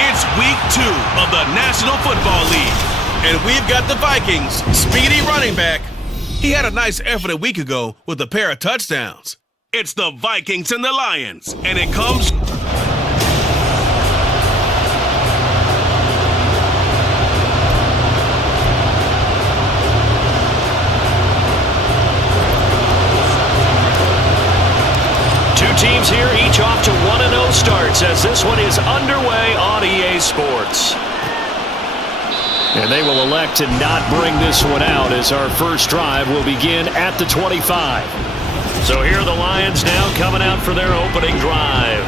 It's week 2 of the National Football League, and we've got the Vikings' speedy running back. He had a nice effort a week ago with a pair of touchdowns. It's the Vikings and the Lions, and it comes... Teams here, each off to 1-0 starts as this one is underway on EA Sports. And they will elect to not bring this one out as our first drive will begin at the 25. So here are the Lions now coming out for their opening drive.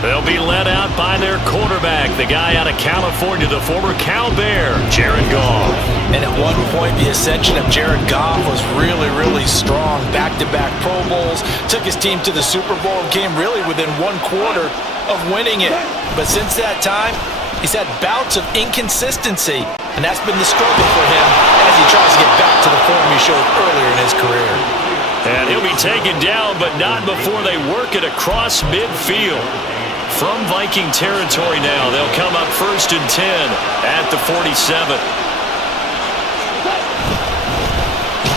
They'll be led out by their quarterback, the guy out of California, the former Cal Bear, Jared Goff. And at one point, the ascension of Jared Goff was really, really strong. Back-to-back Pro Bowls, took his team to the Super Bowl, and came really within one quarter of winning it. But since that time, he's had bouts of inconsistency, and that's been the struggle for him as he tries to get back to the form he showed earlier in his career. And he'll be taken down, but not before they work it across midfield. From Viking territory now, they'll come up 1st and 10 at the 47.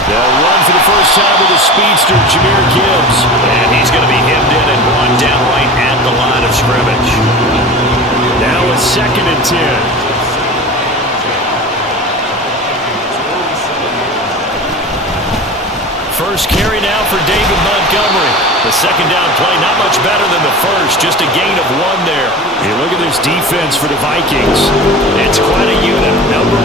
They'll run for the first time with the speedster, Jahmyr Gibbs. And he's going to be hemmed in and brought down right at the line of scrimmage. Now it's 2nd and 10. First carry now for David Montgomery. The second down play, not much better than the first, just a gain of 1 there. You look at this defense for the Vikings. It's quite a unit, number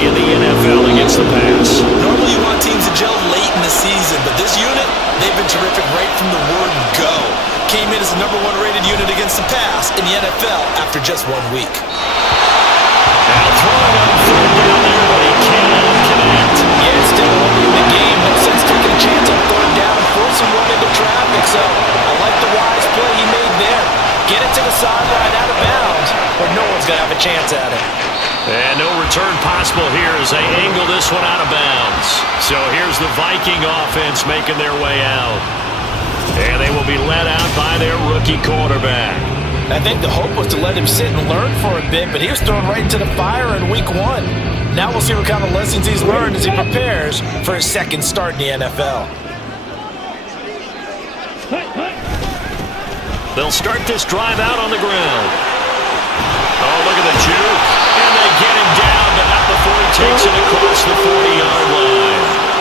1 in the NFL against the pass. Normally you want teams to gel late in the season, but this unit, they've been terrific right from the word go. Came in as the number 1 rated unit against the pass in the NFL after just 1 week. Now throwing on 3rd down there, but he cannot connect. Yeah, it's still early in the game. No sense taking a chance on 3rd down and forcing one into traffic. So I like the wise play he made there. Get it to the sideline out of bounds, where no one's going to have a chance at it. And no return possible here as they angle this one out of bounds. So here's the Viking offense making their way out. And they will be led out by their rookie quarterback. I think the hope was to let him sit and learn for a bit, but he was thrown right into the fire in week 1. Now we'll see what kind of lessons he's learned as he prepares for his second start in the NFL. They'll start this drive out on the ground. Oh, look at the juke. And they get him down, but not before he takes it across the 40-yard line.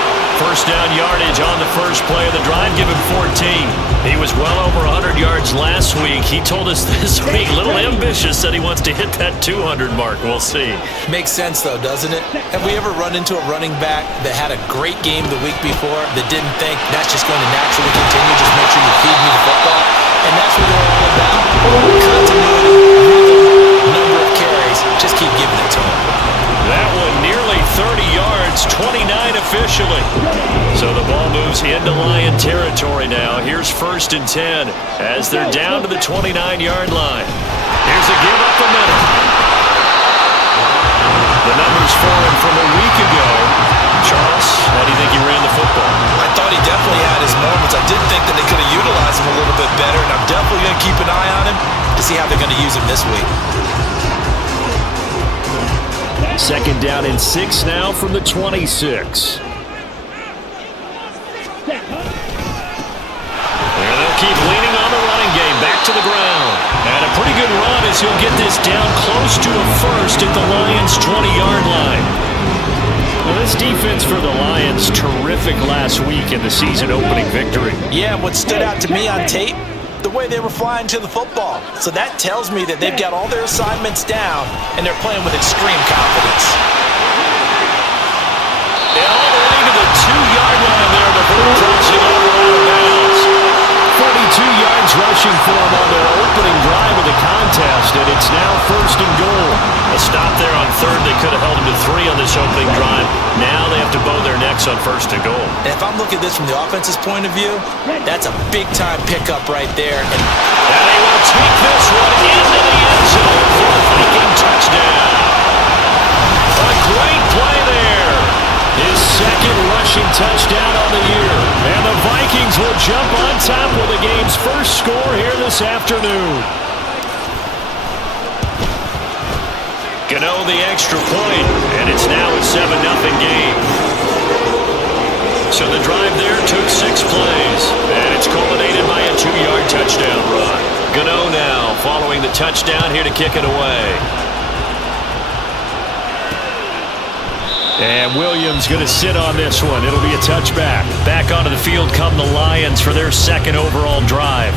First down yardage on the first play of the drive, give him 14. He was well over 100 yards last week. He told us this week, a little ambitious, said he wants to hit that 200 mark. We'll see. Makes sense, though, doesn't it? Have we ever run into a running back that had a great game the week before that didn't think that's just going to naturally continue, just make sure you feed me the football? And that's what they're all about. Continuity, rhythm, number of carries. Just keep giving it to them. That one nearly 30 yards, 29 officially. So the ball moves into Lion territory now. Here's 1st and 10 as they're down to the 29-yard line. Here's a give up the middle. The numbers for him from a week ago. Charles, how do you think he ran the football? I thought he definitely had his moments. I did think that they could have utilized him a little bit better, and I'm definitely going to keep an eye on him to see how they're going to use him this week. 2nd down and 6 now from the 26. And they'll keep leaning on the running game. Back to the ground. And a pretty good run as he'll get this down close to a first at the Lions' 20-yard line. Well, this defense for the Lions, terrific last week in the season-opening victory. Yeah, what stood out to me on tape, the way they were flying to the football. So that tells me that they've got all their assignments down, and they're playing with extreme confidence. And all the way to the 2-yard line there before crossing over out of bounds. 42 yards rushing for him on their opening drive of the contest, and it's now 1st and goal. A stop there on 3rd. They could have held him to 3 on this opening drive. Now they have to bow their necks on 1st and goal. And if I'm looking at this from the offense's point of view, that's a big-time pickup right there. And they will take this one into the end zone for a Viking touchdown. A great play there. His 2nd rushing touchdown on the year. And the Vikings will jump on top with the game's first score here this afternoon. Gano the extra point, and it's now a 7-0 game. So the drive there took 6 plays, and it's culminated by a 2-yard touchdown run. Gano now following the touchdown here to kick it away. And Williams going to sit on this one. It'll be a touchback. Back onto the field come the Lions for their 2nd overall drive.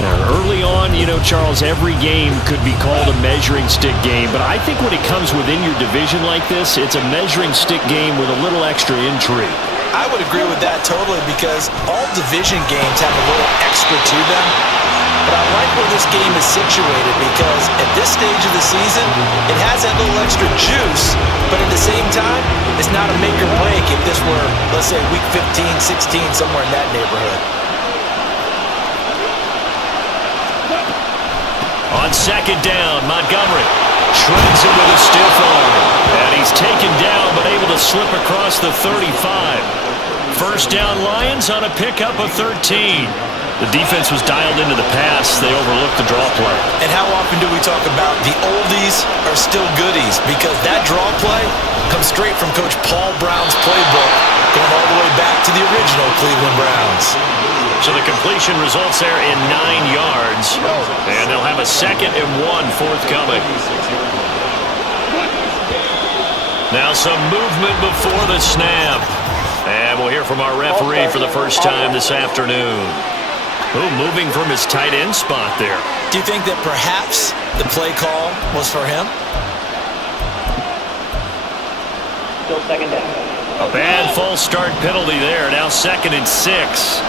Now, early on, you know, Charles, every game could be called a measuring stick game, but I think when it comes within your division like this, it's a measuring stick game with a little extra intrigue. I would agree with that totally because all division games have a little extra to them. But I like where this game is situated because at this stage of the season, it has that little extra juice, but at the same time, it's not a make or break if this were, let's say, week 15, 16, somewhere in that neighborhood. On 2nd down, Montgomery shreds him with a stiff arm. And he's taken down but able to slip across the 35. 1st down Lions on a pickup of 13. The defense was dialed into the pass. They overlooked the draw play. And how often do we talk about the oldies are still goodies? Because that draw play comes straight from Coach Paul Brown's playbook, going all the way back to the original Cleveland Browns. So the completion results there in 9 yards. And they'll have a 2nd and 1 forthcoming. Now some movement before the snap. And we'll hear from our referee for the first time this afternoon. Oh, moving from his tight end spot there. Do you think that perhaps the play call was for him? Still 2nd down. A bad false start penalty there. Now 2nd and 6.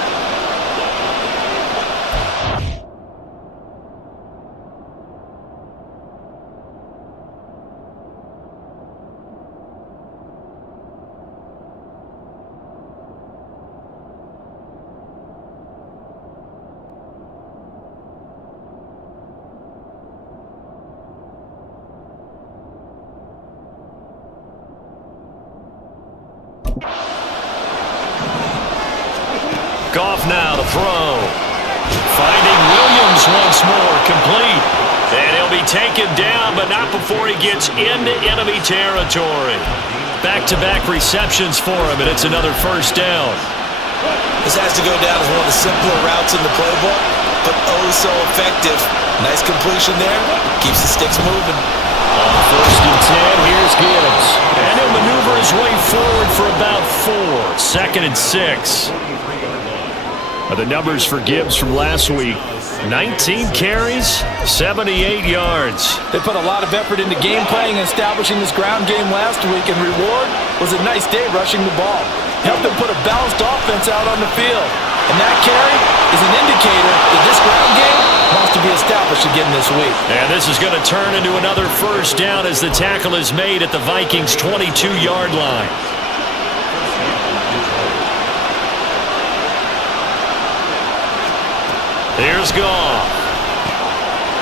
Goff now to throw. Finding Williams once more, complete. And he'll be taken down, but not before he gets into enemy territory. Back-to-back receptions for him, and it's another 1st down. This has to go down as one of the simpler routes in the playbook, but oh so effective. Nice completion there. Keeps the sticks moving. On 1st and 10, here's Gibbs. And he'll maneuver his way forward for about 4. 2nd and 6. The numbers for Gibbs from last week. 19 carries, 78 yards. They put a lot of effort into game planning and establishing this ground game last week, and reward was a nice day rushing the ball. Helped them put a balanced offense out on the field. And that carry is an indicator that this ground game wants to be established again this week. And this is going to turn into another first down as the tackle is made at the Vikings' 22-yard line. Here's Goff.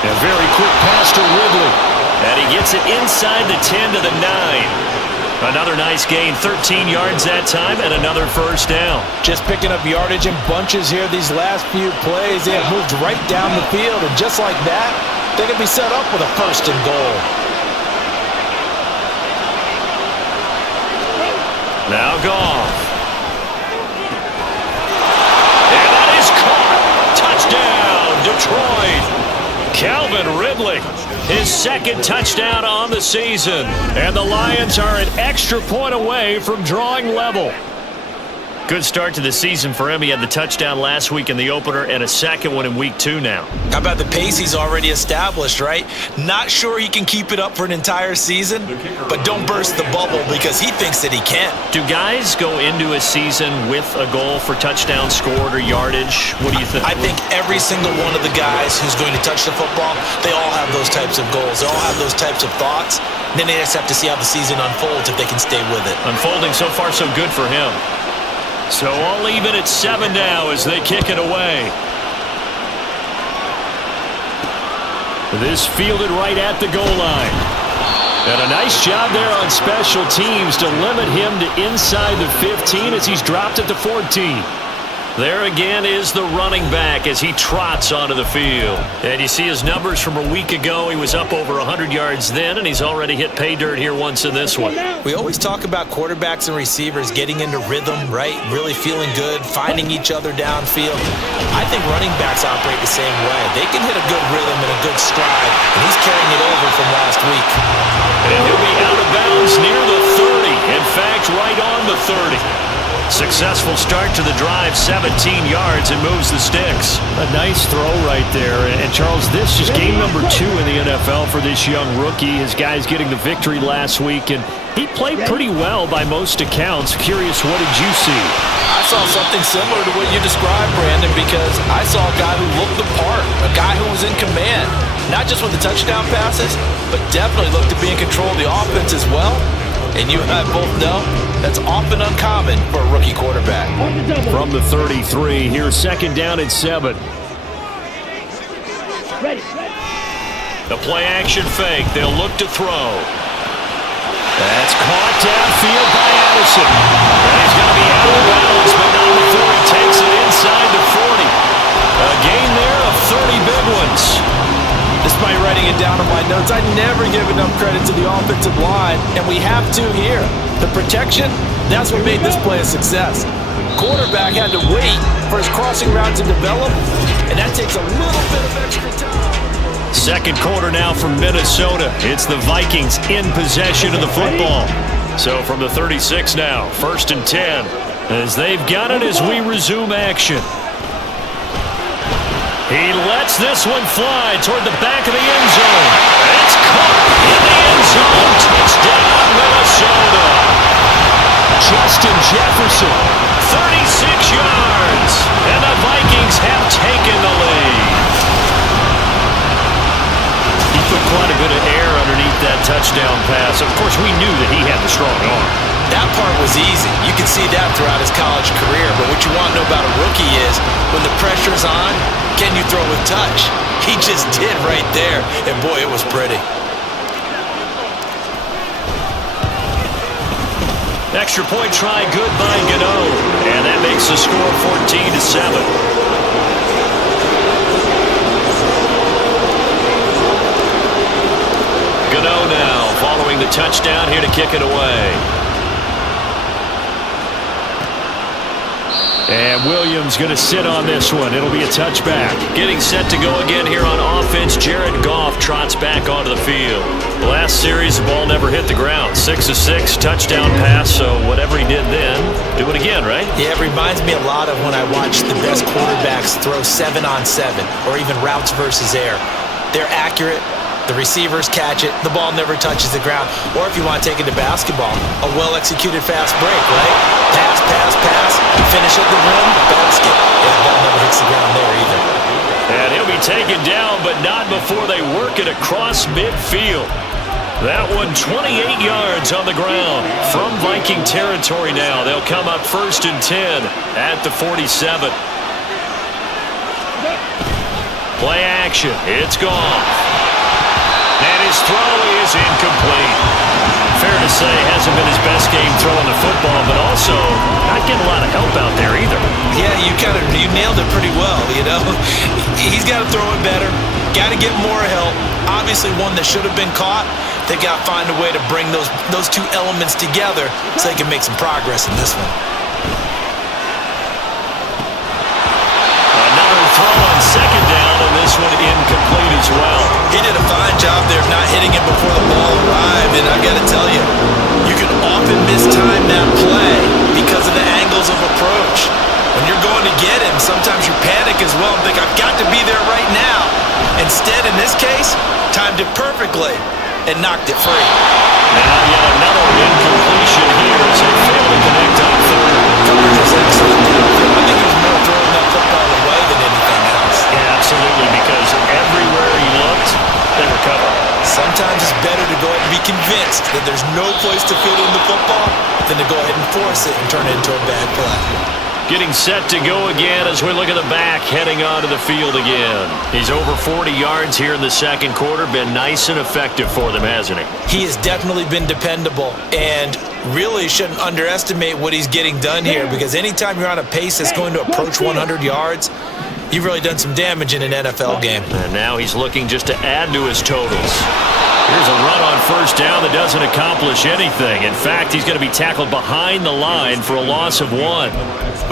A very quick pass to Ridley. And he gets it inside the 10 to the 9. Another nice gain, 13 yards that time, and another first down. Just picking up yardage in bunches here these last few plays. They have moved right down the field, and just like that, they can be set up with a first and goal. Now Goff. And that is caught. Touchdown, Detroit. Calvin Ridley, his second touchdown on the season. And the Lions are an extra point away from drawing level. Good start to the season for him. He had the touchdown last week in the opener and a second one in week 2 now. How about the pace he's already established, right? Not sure he can keep it up for an entire season, but don't burst the bubble because he thinks that he can. Do guys go into a season with a goal for touchdown scored or yardage? What do you think? I think every single one of the guys who's going to touch the football, they all have those types of goals. They all have those types of thoughts. Then they just have to see how the season unfolds if they can stay with it. Unfolding so far so good for him. So all even at 7 now as they kick it away. This fielded right at the goal line. And a nice job there on special teams to limit him to inside the 15 as he's dropped at the 14. There again is the running back as he trots onto the field. And you see his numbers from a week ago. He was up over 100 yards then, and he's already hit pay dirt here once in this one. We always talk about quarterbacks and receivers getting into rhythm, right? Really feeling good, finding each other downfield. I think running backs operate the same way. They can hit a good rhythm and a good stride, and he's carrying it over from last week. And he'll be out of bounds near the 30. In fact, right on the 30. Successful start to the drive, 17 yards, and moves the sticks. A nice throw right there. And Charles, this is game number 2 in the NFL for this young rookie. His guys getting the victory last week, and he played pretty well by most accounts. Curious, what did you see? I saw something similar to what you described, Brandon, because I saw a guy who looked the part, a guy who was in command, not just with the touchdown passes, but definitely looked to be in control of the offense as well. And you and I both know that's often uncommon for a rookie quarterback. From the 33, here's second down at 7. The play-action fake. They'll look to throw. That's caught downfield by Addison. And he's going to be out of bounds, but not before he takes it inside the 40. A gain there of 30 big ones. Despite writing it down in my notes, I never give enough credit to the offensive line, and we have to here. The protection, that's what made this play a success. Quarterback had to wait for his crossing route to develop, and that takes a little bit of extra time. Second quarter now from Minnesota. It's the Vikings in possession of the football. So from the 36 now, 1st and 10, as they've got it as we resume action. He lets this one fly toward the back of the end zone. It's caught in the end zone. Touchdown, Minnesota. Justin Jefferson, 36 yards. And the Vikings have taken the lead. He put quite a bit of air underneath that touchdown pass. Of course, we knew that he had the strong arm. That part was easy. You can see that throughout his college career. But what you want to know about a rookie is when the pressure's on, can you throw with touch? He just did right there. And boy, it was pretty. Extra point try good by Gano. And that makes the score 14-7. Gano now following the touchdown here to kick it away. And Williams going to sit on this one. It'll be a touchback. Getting set to go again here on offense. Jared Goff trots back onto the field. Last series, the ball never hit the ground. 6 of 6, touchdown pass. So whatever he did then, do it again, right? Yeah, it reminds me a lot of when I watch the best quarterbacks throw 7-on-7 or even routes versus air. They're accurate. The receivers catch it. The ball never touches the ground. Or if you want to take it to basketball, a well-executed fast break, right? Pass, pass, pass. Finish at the rim, basket. Yeah, the ball never hits the ground there either. And he'll be taken down, but not before they work it across midfield. That one 28 yards on the ground from Viking territory now. They'll come up 1st and 10 at the 47. Play action. It's gone. And his throw is incomplete. Fair to say, hasn't been his best game throwing the football, but also not getting a lot of help out there either. Yeah, you nailed it pretty well, you know. He's got to throw it better. Got to get more help. Obviously one that should have been caught. They got to find a way to bring those two elements together so they can make some progress in this one. Another throw on 2nd down, and this one incomplete as well. He did a fine job there of not hitting it before the ball arrived, and I've got to tell you, you can often mistime that play because of the angles of approach. When you're going to get him, sometimes you panic as well and think, I've got to be there right now. Instead, in this case, timed it perfectly and knocked it free. Now yet another incompletion here as they fail to connect on 3rd. Coverage was excellent. I think he was more throwing that football away than anything else. Yeah, absolutely, because everywhere he looked, they were covered. Sometimes it's better to go ahead and be convinced that there's no place to fit in the football than to go ahead and force it and turn it into a bad play. Getting set to go again as we look at the back, heading onto the field again. He's over 40 yards here in the 2nd quarter. Been nice and effective for them, hasn't he? He has definitely been dependable, and really shouldn't underestimate what he's getting done here, because anytime you're on a pace that's going to approach 100 yards, you've really done some damage in an NFL game. And now he's looking just to add to his totals. Here's a run on 1st down that doesn't accomplish anything. In fact, he's going to be tackled behind the line for a loss of 1.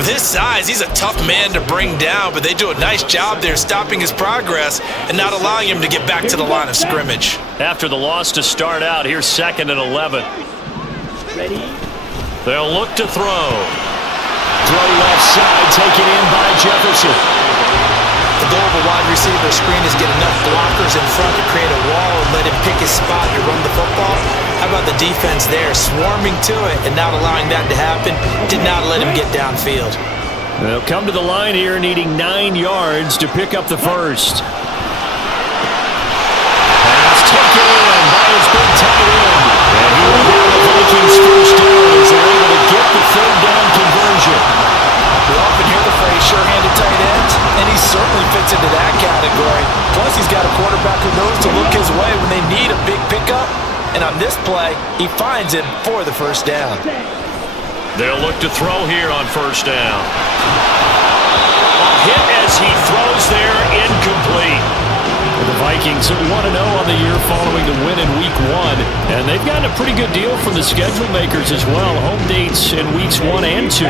With his size, he's a tough man to bring down, but they do a nice job there stopping his progress and not allowing him to get back to the line of scrimmage. After the loss to start out, here's 2nd and 11. Ready? They'll look to throw. Throw left side, taken in by Jefferson. The goal of a wide receiver screen is get enough blockers in front to create a wall and let him pick his spot to run the football. How about the defense there, swarming to it and not allowing that to happen? Did not let him get downfield. They'll come to the line here needing 9 yards to pick up the 1st. Pass taken in by his big tight end. And he will have the Vikings 1st down as they're able to get the 3rd down conversion. We often hear the phrase sure-handed tight ends, and he certainly fits into that category. Plus, he's got a quarterback who knows to look his way when they need a big pickup. And on this play, he finds him for the 1st down. They'll look to throw here on 1st down. A hit as he throws there, incomplete. The Vikings 1-0 on the year following the win in Week 1. And they've gotten a pretty good deal from the schedule makers as well. Home dates in Weeks 1 and 2.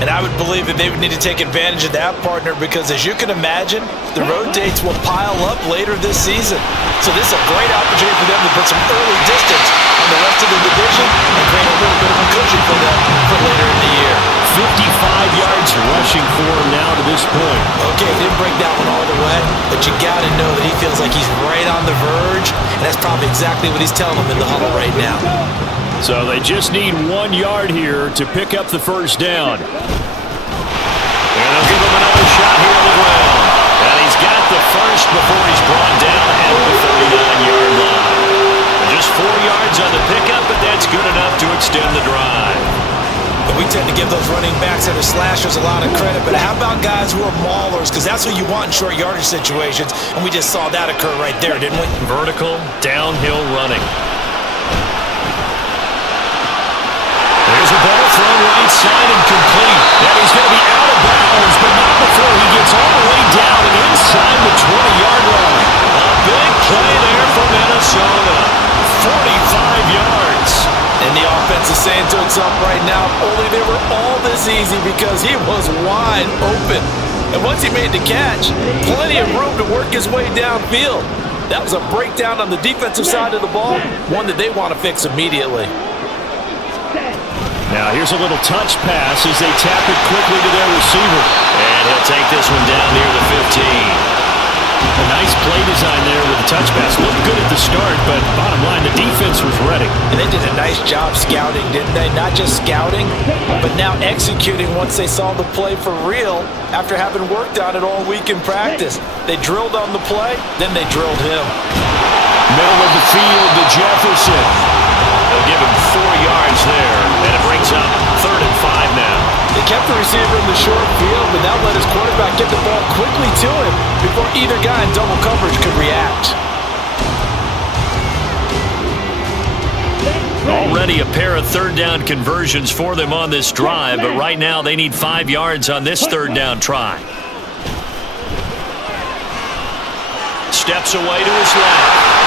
And I would believe that they would need to take advantage of that, partner, because as you can imagine, the road dates will pile up later this season. So this is a great opportunity for them to put some early distance on the rest of the division and create a little bit of a cushion for them for later in the year. 55 yards rushing for him now to this point. Okay, didn't break that one all the way, but you got to know that he feels like he's right on the verge, and that's probably exactly what he's telling them in the huddle right now. So they just need 1 yard here to pick up the 1st down. And they'll give him another shot here on the ground. And he's got the 1st before he's brought down at the 39-yard line. Just 4 yards on the pickup, but that's good enough to extend the drive. And we tend to give those running backs that are slashers a lot of credit, but how about guys who are maulers? Because that's what you want in short yardage situations, and we just saw that occur right there, didn't we? Vertical, downhill running. There's a ball thrown right side and complete. And he's going to be out of bounds, but not before he gets all the way down and inside the 20-yard line. A big play there for Minnesota. 45 yards. And the offense is saying to itself right now, only they were all this easy because he was wide open. And once he made the catch, plenty of room to work his way downfield. That was a breakdown on the defensive side of the ball, one that they want to fix immediately. Now here's a little touch pass as they tap it quickly to their receiver. And he'll take this one down near the 15. A nice play design there with the touch pass. Looked good at the start, but bottom line, the defense was ready. And they did a nice job scouting, didn't they? Not just scouting, but now executing once they saw the play for real after having worked on it all week in practice. They drilled on the play, then they drilled him. Middle of the field to Jefferson. They'll give him 4 yards there, and it brings up 3rd and 5 now. They kept the receiver in the short field, but now let his quarterback get the ball quickly to him before either guy in double coverage could react. Already a pair of 3rd down conversions for them on this drive, but right now they need 5 yards on this 3rd down try. Steps away to his left.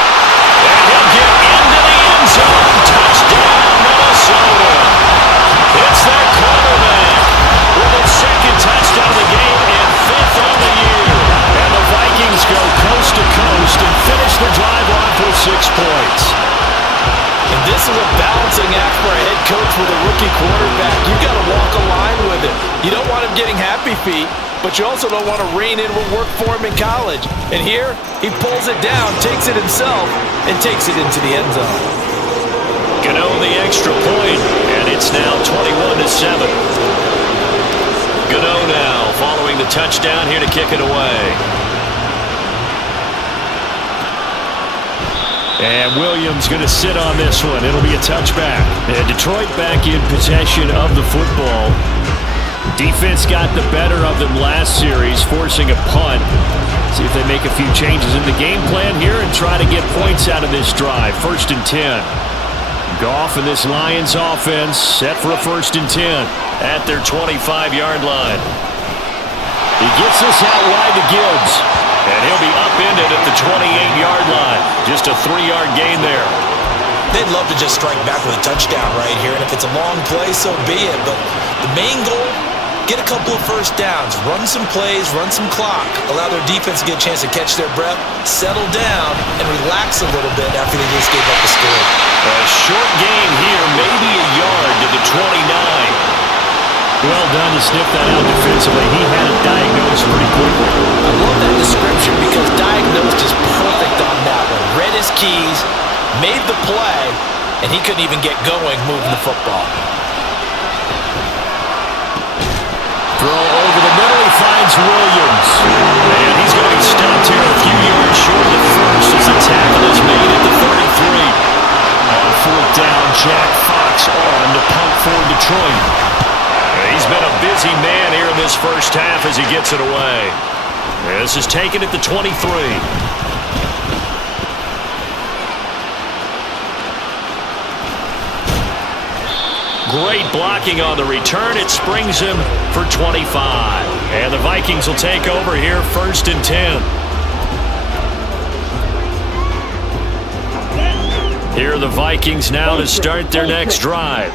And he'll get into the end zone. Touchdown, Minnesota. It's their quarterback with his 2nd touchdown of the game and 5th on the year. And the Vikings go coast to coast and finish the drive off with 6 points. And this is a balancing act for a head coach with a rookie quarterback. You got to walk a line with him. You don't want him getting happy feet, but you also don't want to rein in what worked for him in college. And here, he pulls it down, takes it himself, and takes it into the end zone. Gano the extra point, and it's now 21-7. Gano now following the touchdown here to kick it away. And Williams going to sit on this one. It'll be a touchback. And Detroit back in possession of the football. Defense got the better of them last series, forcing a punt. See if they make a few changes in the game plan here and try to get points out of this drive. 1st and 10. Goff and this Lions offense set for a 1st and 10 at their 25-yard line. He gets this out wide to Gibbs. And he'll be upended at the 28-yard line. Just a 3-yard gain there. They'd love to just strike back with a touchdown right here, and if it's a long play, so be it. But the main goal, get a couple of 1st downs, run some plays, run some clock, allow their defense to get a chance to catch their breath, settle down, and relax a little bit after they just gave up the score. A short gain here, maybe a yard to the 29. Well done to sniff that out defensively. He had it diagnosed pretty quickly. I love that description because diagnosed is perfect on that one. Read his keys, made the play, and he couldn't even get going moving the football. Throw over the middle, he finds Williams. And he's going to be stopped here a few yards short of the first as the tackle is made at the 33. On 4th down, Jack Fox on to punt for Detroit. He's been a busy man here in this first half as he gets it away. This is taken at the 23. Great blocking on the return. It springs him for 25. And the Vikings will take over here 1st and 10. Here are the Vikings now to start their next drive.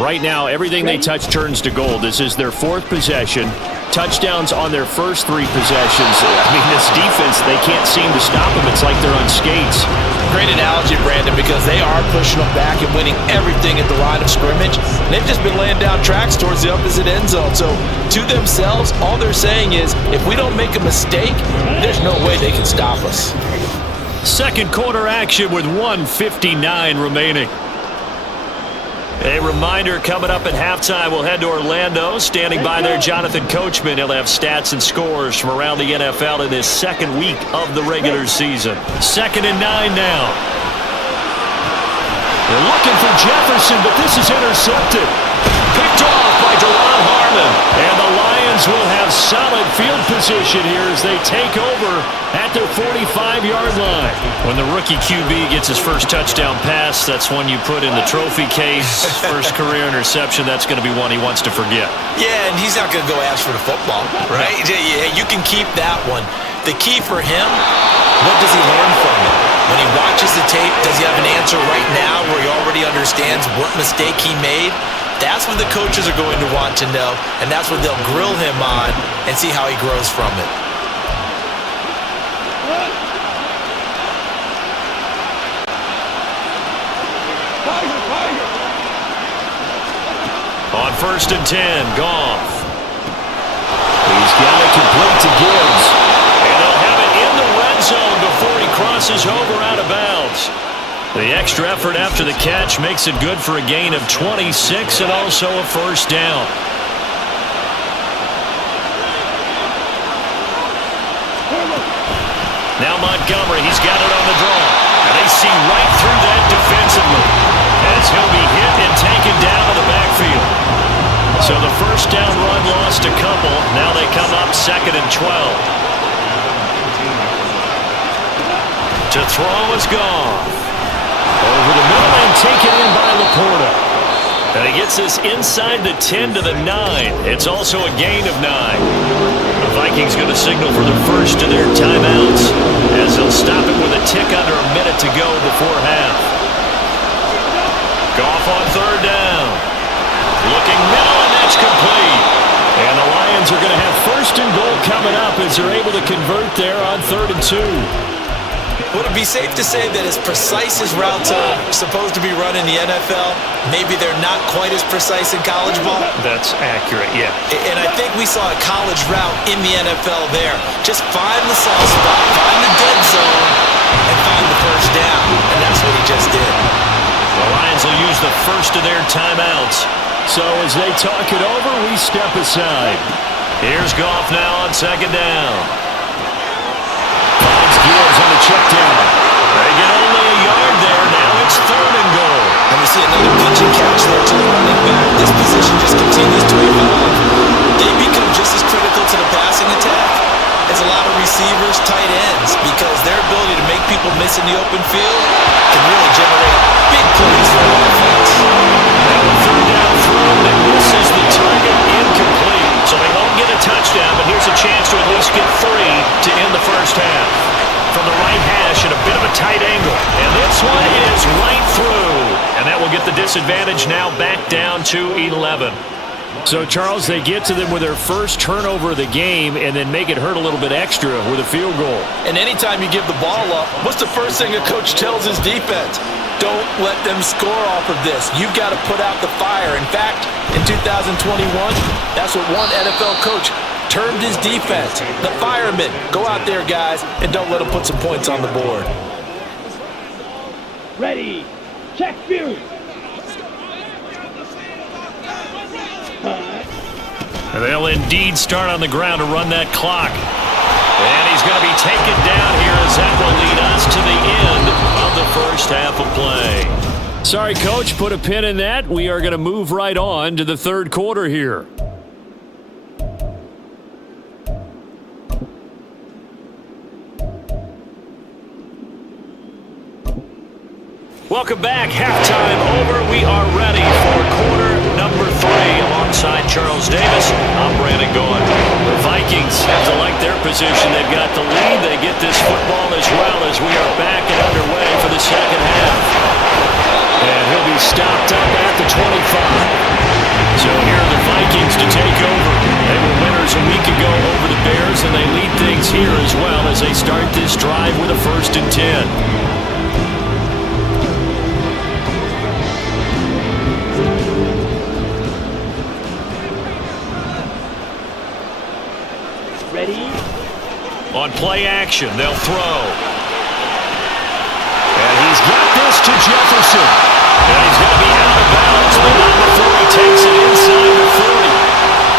Right now, everything they touch turns to gold. This is their 4th possession. Touchdowns on their first 3 possessions. I mean, this defense, they can't seem to stop them. It's like they're on skates. Great analogy, Brandon, because they are pushing them back and winning everything at the line of scrimmage. They've just been laying down tracks towards the opposite end zone. So, to themselves, all they're saying is, if we don't make a mistake, there's no way they can stop us. 2nd quarter action with 1:59 remaining. A reminder, coming up at halftime, we'll head to Orlando. Standing by there, Jonathan Coachman. He'll have stats and scores from around the NFL in this 2nd week of the regular season. 2nd and 9 now. They're looking for Jefferson, but this is intercepted. Picked off by Deron Harmon. And the Lions will have solid field position here as they take over at their 45-yard line. When the rookie QB gets his first touchdown pass, that's one you put in the trophy case. First career interception, that's going to be one he wants to forget. Yeah, and he's not going to go ask for the football, right? Yeah, you can keep that one. The key for him, what does he learn from it? When he watches the tape, does he have an answer right now where he already understands what mistake he made? That's what the coaches are going to want to know, and that's what they'll grill him on and see how he grows from it. On 1st and 10, Goff. He's got it complete to Gibbs. And they'll have it in the crosses over out of bounds. The extra effort after the catch makes it good for a gain of 26 and also a first down. Now Montgomery, he's got it on the draw. And they see right through that defensively as he'll be hit and taken down to the backfield. So the first down run lost a couple. Now they come up 2nd and 12. To throw is gone. Over the middle and taken in by Laporta. And he gets this inside the 10 to the 9. It's also a gain of 9. The Vikings going to signal for the first of their timeouts as they'll stop it with a tick under a minute to go before half. Goff on 3rd down. Looking middle, and that's complete. And the Lions are going to have 1st and goal coming up as they're able to convert there on 3rd and 2. Would it be safe to say that as precise as routes are supposed to be run in the NFL, maybe they're not quite as precise in college ball? That's accurate, yeah. And I think we saw a college route in the NFL there. Just find the soft spot, find the dead zone, and find the first down. And that's what he just did. The Lions will use the first of their timeouts. So as they talk it over, we step aside. Here's Goff now on 2nd down. Finds Gibbs on the check down. They get only a yard there. Now it's 3rd and goal. And we see another pitch and catch there to the running back. This position just continues to evolve. They become just as critical to the passing attack as a lot of receivers, tight ends, because their ability to make people miss in the open field can really generate big plays for an offense. Now a 3rd down throw that misses the target, incomplete. So they won't get a touchdown, but here's a chance to at least get 3 to end the first half. From the right hash at a bit of a tight angle. And this one is right through. And that will get the disadvantage now back down to 11. So, Charles, they get to them with their first turnover of the game and then make it hurt a little bit extra with a field goal. And anytime you give the ball up, what's the first thing a coach tells his defense? Don't let them score off of this. You've got to put out the fire. In fact, in 2021, that's what one NFL coach termed his defense. The firemen. Go out there, guys, and don't let them put some points on the board. Ready. Check view. They'll indeed start on the ground to run that clock. And he's going to be taken down here as that will lead us to the end of the first half of play. Sorry, Coach, put a pin in that. We are going to move right on to the 3rd quarter here. Welcome back. Halftime over. We are ready for quarter number 3. Alongside Charles Davis, I'm Brandon Goen. The Vikings have to like their position. They've got the lead. They get this football as well as we are back and underway for the second half. And he'll be stopped up at the 25. So here are the Vikings to take over. They were winners a week ago over the Bears, and they lead things here as well as they start this drive with a 1st and 10. Ready. On play action, they'll throw. And he's got this to Jefferson. And he's going to be out of bounds, but not before he takes it inside the 40.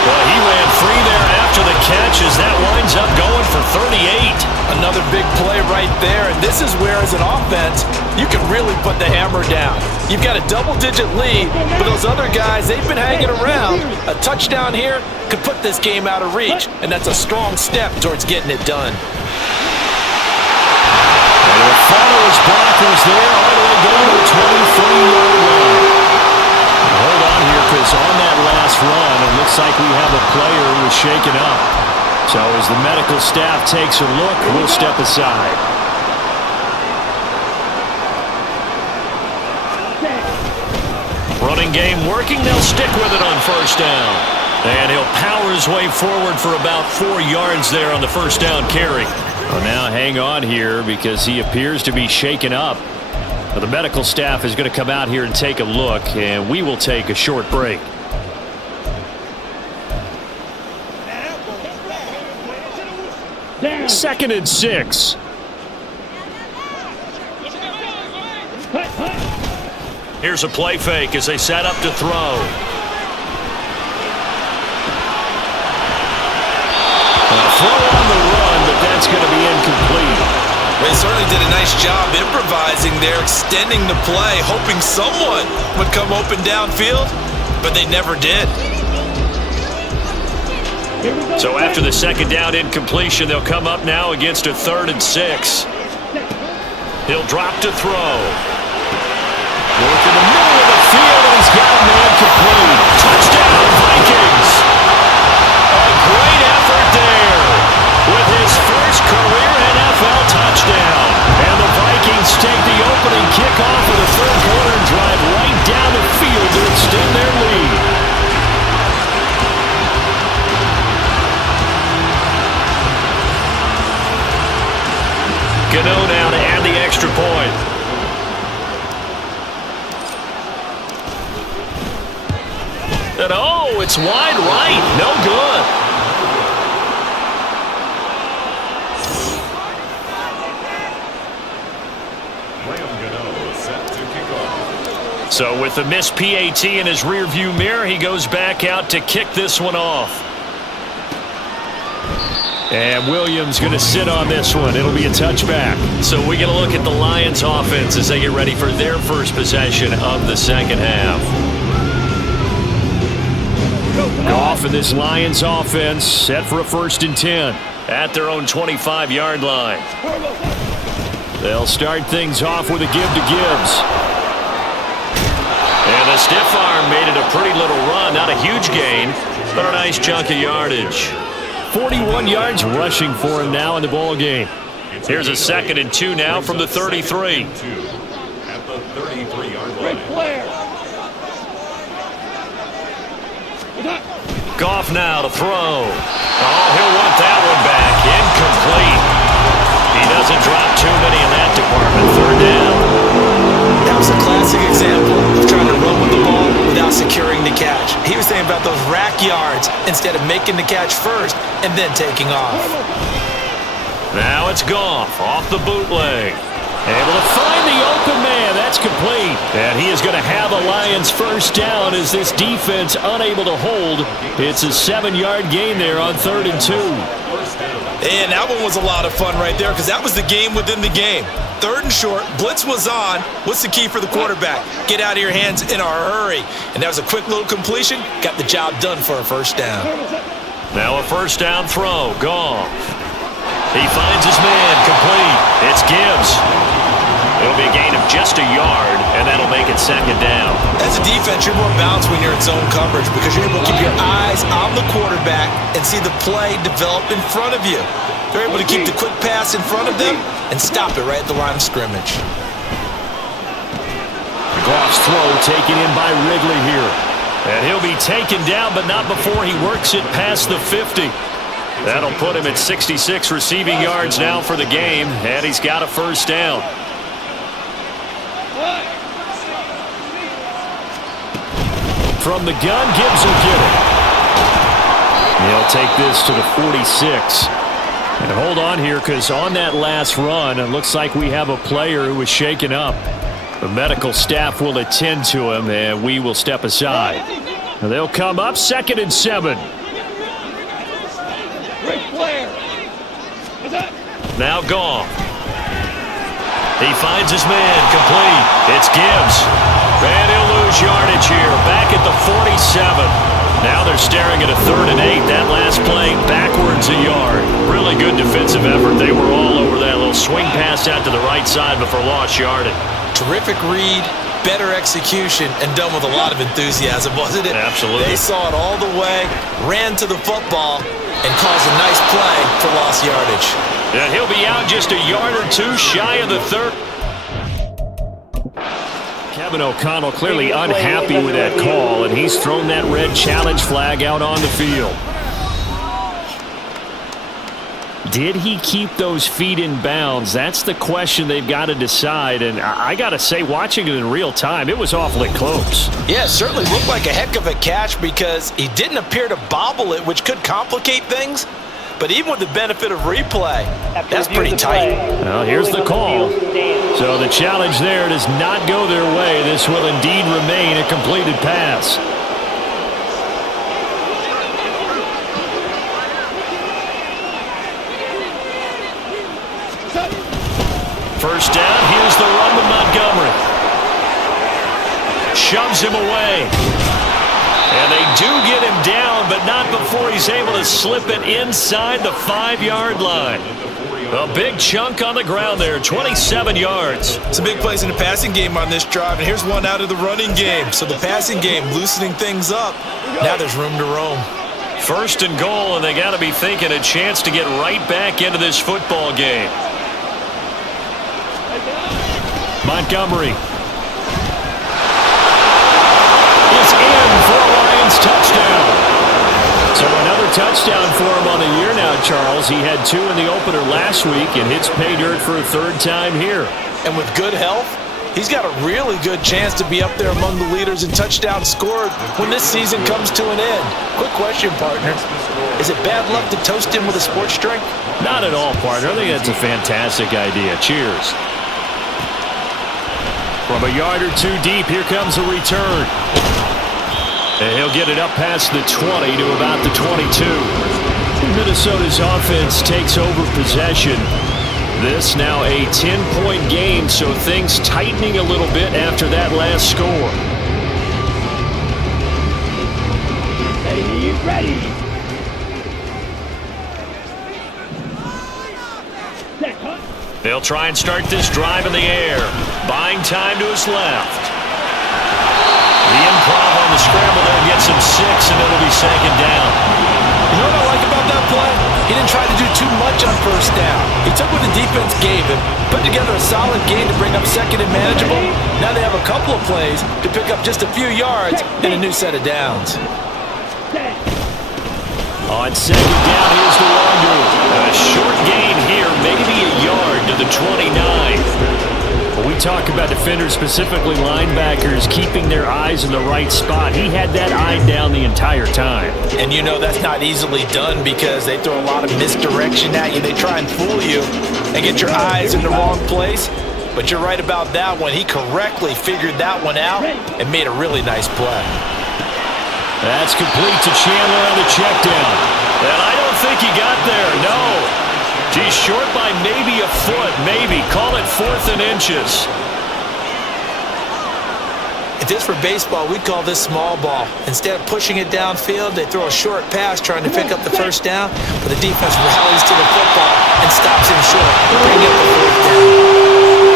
Well, he ran free there after the catch as that winds up going for 38. Another big play right there, and this is where, as an offense, you can really put the hammer down. You've got a double-digit lead, but those other guys, they've been hanging around. A touchdown here could put this game out of reach, and that's a strong step towards getting it done. And the follows blockers there all the way down to the 23-yard line. Hold on here, because on that last run, it looks like we have a player who was shaken up. So as the medical staff takes a look, we'll step aside. Running game working. They'll stick with it on 1st down. And he'll power his way forward for about 4 yards there on the 1st down carry. Well, now hang on here because he appears to be shaken up. But the medical staff is going to come out here and take a look, and we will take a short break. Second and 6. Here's a play fake as they set up to throw. A throw on the run, but that's going to be incomplete. They certainly did a nice job improvising there, extending the play, hoping someone would come open downfield, but they never did. So after the second down incompletion, they'll come up now against a 3rd and 6. He'll drop to throw. Work in the middle of the field, and he's got a man complete. Touchdown, Vikings! A great effort there with his first career NFL touchdown. And the Vikings take the opening kickoff of the 3rd quarter and drive right down the field to extend their lead. Gano now to add the extra point. And oh, it's wide right. No good. So with the missed PAT in his rearview mirror, he goes back out to kick this one off. And Williams going to sit on this one. It'll be a touchback. So we get a look at the Lions offense as they get ready for their first possession of the second half. Goff and this Lions offense set for a 1st and 10 at their own 25-yard line. They'll start things off with a give to Gibbs. And the stiff arm made it a pretty little run. Not a huge gain, but a nice chunk of yardage. 41 yards rushing for him now in the ball game. Here's a 2nd and 2 now from the 33. At the 33-yard line. Goff now to throw. Oh, he'll want that one back. Incomplete. He doesn't drop too many in that department. 3rd down. That was a classic example of trying to run with the ball without securing the catch. He was thinking about those rack yards instead of making the catch first and then taking off. Now it's Goff off the bootleg. Able to find the open man. That's complete. And he is going to have a Lions first down as this defense unable to hold. It's a 7-yard gain there on 3rd and 2. And that one was a lot of fun right there because that was the game within the game. 3rd and short, blitz was on. What's the key for the quarterback? Get out of your hands in a hurry. And that was a quick little completion. Got the job done for a first down. Now a first down throw. Goff. He finds his man. Complete. It's Gibbs. It'll be a gain of just a yard, and that'll make it 2nd down. As a defense, you're more balanced when you're in zone coverage because you're able to keep your eyes on the quarterback and see the play develop in front of you. They're able to keep the quick pass in front of them and stop it right at the line of scrimmage. Goff's throw taken in by Ridley here. And he'll be taken down, but not before he works it past the 50. That'll put him at 66 receiving yards now for the game, and he's got a first down. From the gun, Gibbs will get it. He'll take this to the 46. And hold on here, because on that last run, it looks like we have a player who was shaken up. The medical staff will attend to him, and we will step aside. And they'll come up 2nd and 7. Now Goff. He finds his man. Complete. It's Gibbs. And he'll lose yardage here. Back at the 47. Now they're staring at a 3rd and 8. That last play backwards a yard. Really good defensive effort. They were all over that little swing pass out to the right side before lost yardage. Terrific read, better execution, and done with a lot of enthusiasm, wasn't it? Absolutely. They saw it all the way, ran to the football, and caused a nice play for lost yardage. And he'll be out just a yard or two shy of the 3rd. Kevin O'Connell clearly unhappy with that call, and he's thrown that red challenge flag out on the field. Did he keep those feet in bounds? That's the question they've got to decide. And I got to say, watching it in real time, it was awfully close. Yeah, it certainly looked like a heck of a catch because he didn't appear to bobble it, which could complicate things. But even with the benefit of replay, that's pretty tight. Well, here's the call. So the challenge there does not go their way. This will indeed remain a completed pass. First down, here's the run with Montgomery. Shoves him away. And they do get him down, but not before he's able to slip it inside the 5-yard line. A big chunk on the ground there, 27 yards. Some big plays in the passing game on this drive, and here's one out of the running game. So the passing game loosening things up. Now there's room to roam. First and goal, and they got to be thinking a chance to get right back into this football game. Montgomery is in for a Lions touchdown. So another touchdown for him on the year now, Charles. He had 2 in the opener last week and hits pay dirt for a 3rd time here. And with good health, he's got a really good chance to be up there among the leaders in touchdowns scored when this season comes to an end. Quick question, partner. Is it bad luck to toast him with a sports drink? Not at all, partner. I think that's a fantastic idea. Cheers. From a yard or 2 deep, here comes a return. And he'll get it up past the 20 to about the 22. Minnesota's offense takes over possession. This now a 10-point game, so things tightening a little bit after that last score. Ready. They'll try and start this drive in the air. Buying time to his left. The improv on the scramble there gets him 6, and it'll be 2nd down. You know what I like about that play? He didn't try to do too much on first down. He took what the defense gave him, put together a solid game to bring up 2nd and manageable. Now they have a couple of plays to pick up just a few yards and a new set of downs. On 2nd down, here's the wonder. A short gain here, maybe a yard to the 29. When we talk about defenders, specifically linebackers, keeping their eyes in the right spot, he had that eye down the entire time. And you know that's not easily done because they throw a lot of misdirection at you. They try and fool you and get your eyes in the wrong place. But you're right about that one. He correctly figured that one out and made a really nice play. That's complete to Chandler on the check down. And I don't think he got there, no. He's short by maybe a foot, maybe. Call it 4th and inches. If this were baseball, we'd call this small ball. Instead of pushing it downfield, they throw a short pass trying to pick up the first down, but the defense rallies to the football and stops him short, bringing up the 4th down.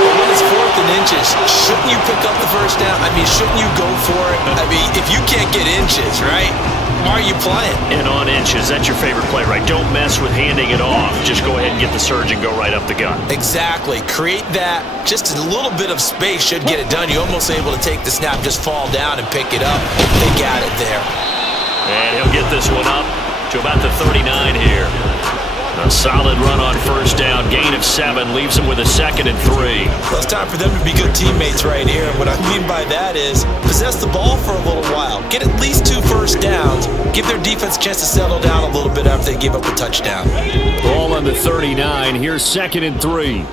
But when it's 4th and inches, shouldn't you pick up the first down? I mean, shouldn't you go for it? I mean, if you can't get inches, right? Why are you playing? And on inches, that's your favorite play, right? Don't mess with handing it off. Just go ahead and get the surge and go right up the gut. Exactly. Create that. Just a little bit of space should get it done. You're almost able to take the snap, just fall down and pick it up. They got it there. And he'll get this one up to about the 39 here. A solid run on first down. Gain of 7 leaves him with a 2nd and 3. Well, it's time for them to be good teammates right here. And what I mean by that is possess the ball for a little while. Get at least 2 first downs. Give their defense a chance to settle down a little bit after they give up a touchdown. Ball on the 39. Here's 2nd and 3.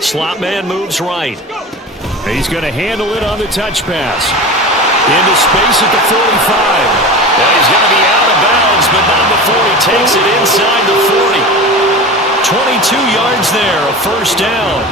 Slot man moves right. He's going to handle it on the touch pass. Into space at the 45. Well, he's going to be out of bounds, but not before he takes it inside the 40. 22 yards there, a first down.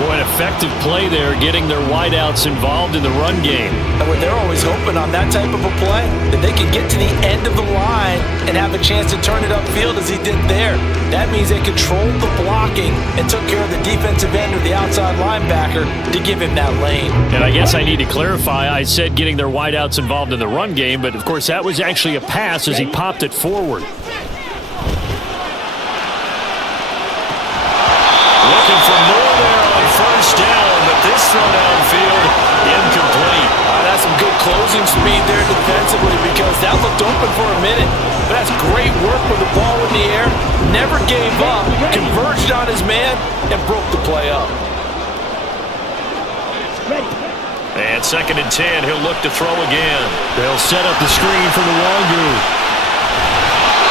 Boy, an effective play there, getting their wideouts involved in the run game. And what they're always hoping on that type of a play, that they can get to the end of the line and have a chance to turn it upfield as he did there. That means they controlled the blocking and took care of the defensive end or the outside linebacker to give him that lane. And I guess I need to clarify, I said getting their wideouts involved in the run game, but of course that was actually a pass as he popped it forward. Looking for more there on first down, but this throw downfield, incomplete. That's some good closing speed there defensively because that looked open for a minute. But that's great work with the ball in the air. Never gave up, converged on his man, and broke the play up. And And 2nd and 10, he'll look to throw again. They'll set up the screen for the Wangu.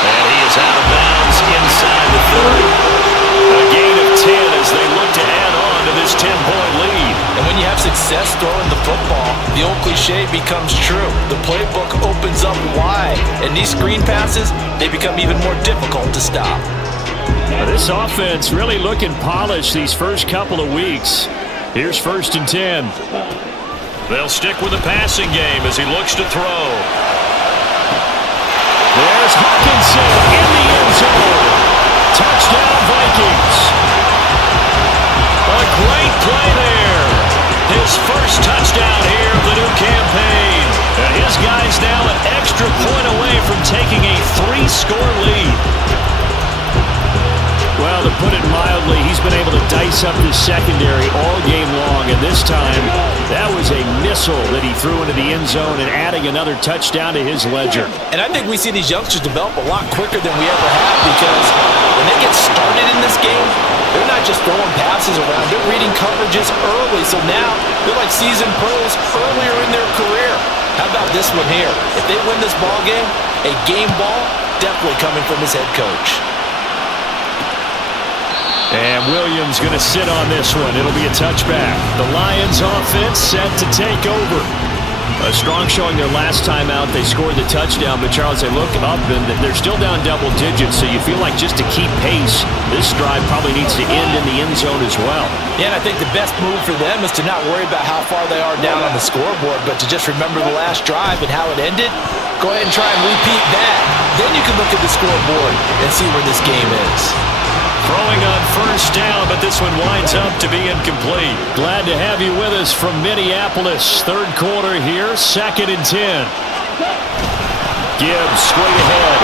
And he is out of bounds inside the 30. A gain of 10 as they look to add on to this 10-point lead. And when you have success throwing the football, the old cliche becomes true. The playbook opens up wide, and these screen passes, they become even more difficult to stop. This offense really looking polished these first couple of weeks. Here's 1st and 10. They'll stick with the passing game as he looks to throw. There's Hawkinson in the end zone. Touchdown, Vikings. A great play there. His first touchdown here of the new campaign. And his guy's now an extra point away from taking a 3-score lead. Well, to put it mildly, he's been able to dice up this secondary all game long, and this time that was a missile that he threw into the end zone and adding another touchdown to his ledger. And I think we see these youngsters develop a lot quicker than we ever have, because when they get started in this game, they're not just throwing passes around, they're reading coverages early, so now they're like seasoned pros earlier in their career. How about this one here? If they win this ball game, a game ball definitely coming from his head coach. And Williams going to sit on this one. It'll be a touchback. The Lions offense set to take over. A strong showing their last time out. They scored the touchdown, but Charles, they look up and they're still down double digits, so you feel like just to keep pace, this drive probably needs to end in the end zone as well. Yeah, and I think the best move for them is to not worry about how far they are down on the scoreboard, but to just remember the last drive and how it ended. Go ahead and try and repeat that. Then you can look at the scoreboard and see where this game is. Throwing on 1st down, but this one winds up to be incomplete. Glad to have you with us from Minneapolis. 3rd quarter here, 2nd and 10. Gibbs straight ahead.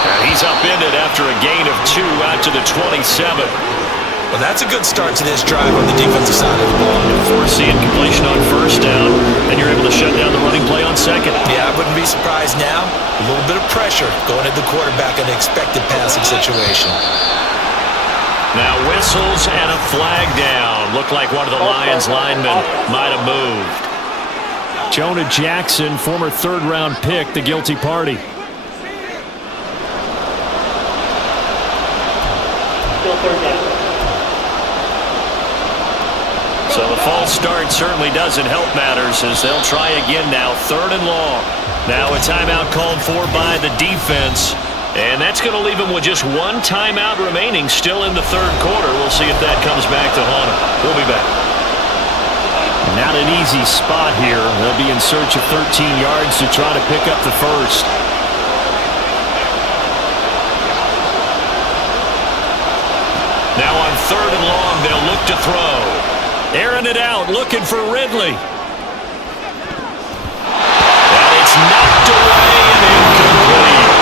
And he's upended after a gain of 2 out to the 27. Well, that's a good start to this drive on the defensive side of the ball. Force the incompletion on 1st down, and you're able to shut down the running play on 2nd. Yeah, I wouldn't be surprised now. A little bit of pressure going at the quarterback in an expected passing situation. Now whistles and a flag down. Looked like one of the Lions linemen might have moved. Jonah Jackson, former 3rd-round pick, the guilty party. Still 3rd down. So the false start certainly doesn't help matters as they'll try again now. 3rd and long. Now a timeout called for by the defense. And that's going to leave him with just 1 timeout remaining still in the 3rd quarter. We'll see if that comes back to haunt him. We'll be back. Not an easy spot here. They'll be in search of 13 yards to try to pick up the first. Now on 3rd and long, they'll look to throw. Airing it out, looking for Ridley. And it's knocked away and incomplete.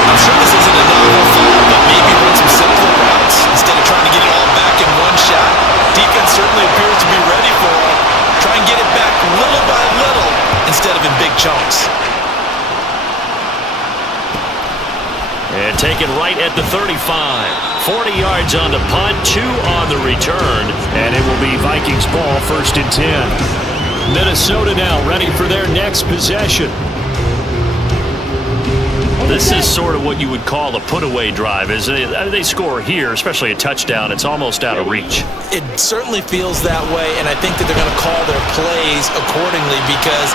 I'm sure this isn't a novel thought, but maybe run some simpler routes instead of trying to get it all back in one shot. Defense certainly appears to be ready for it. Try and get it back little by little instead of in big chunks. And taken right at the 35. 40 yards on the punt, 2 on the return. And it will be Vikings ball, 1st and 10. Minnesota now ready for their next possession. This is sort of what you would call a put-away drive, isn't it? I mean, they score here, especially a touchdown. It's almost out of reach. It certainly feels that way, and I think that they're going to call their plays accordingly, because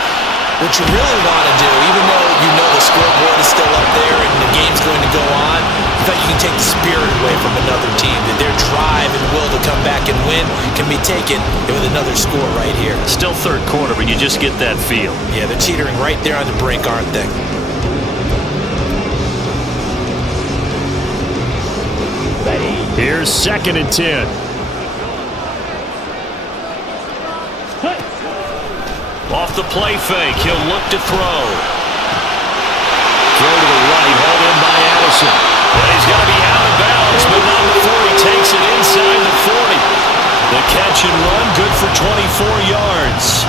what you really want to do, even though you know the scoreboard is still up there and the game's going to go on, in fact, you can take the spirit away from another team, that their drive and will to come back and win can be taken with another score right here. Still 3rd quarter, but you just get that feel. Yeah, they're teetering right there on the brink, aren't they? Here's 2nd and 10. Off the play fake, he'll look to throw. Throw to the right, hauled in by Addison. And he's going to be out of bounds, but not before he takes it inside the 40. The catch and run, good for 24 yards.